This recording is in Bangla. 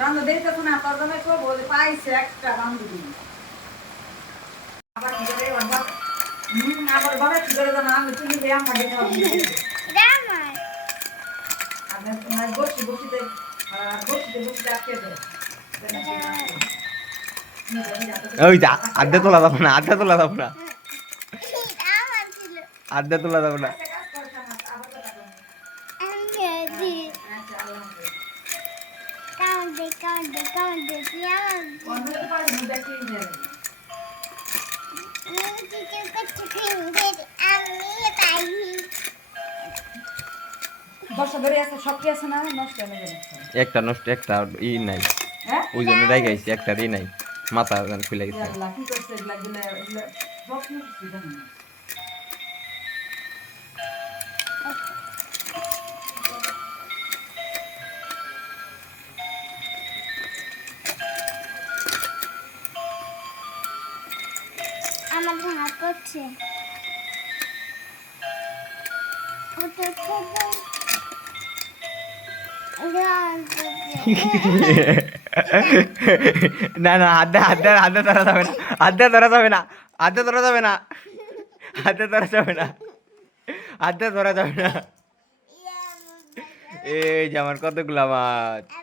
রান্না দেরিতে শোনা তোর জন্য কেউ বলে পাইছে একটা বান্ধবী আবার কি করে আবার বাবা কি করে জানা আমি তুমি রে আমার দেখো রামার আমি তোমার বসে বসে আটকে দেয় ওই যা আড্ডা তোলা যাবো না আড্ডা তোলা যাবো না আমার ছিল আড্ডা তোলা যাবো না আমি কাউন্ট দে তুই আমার অন্য পারে দেখি চিকেন করতে আমি পাই বর্ষা ধরে আছে সব কি আছে না নষ্ট হয়ে গেছে একটা নষ্ট একটা ই নাই হ্যাঁ ওই জন্য রাই গাইছি একটা ই নাই মাথা খুলে গেছে আল্লাহ কি করছে এগুলা এগুলা সব কিছু জানি না আমার ভাঙা করছে না না আড্ডা আড্ডা আড্ডা ধরা যাবে না আড্ডা ধরা যাবে না আড্ডা ধরা যাবে না আড্ডা ধরা যাবে না আড্ডা ধরা যাবে না এই যে আমার কতগুলা মাছ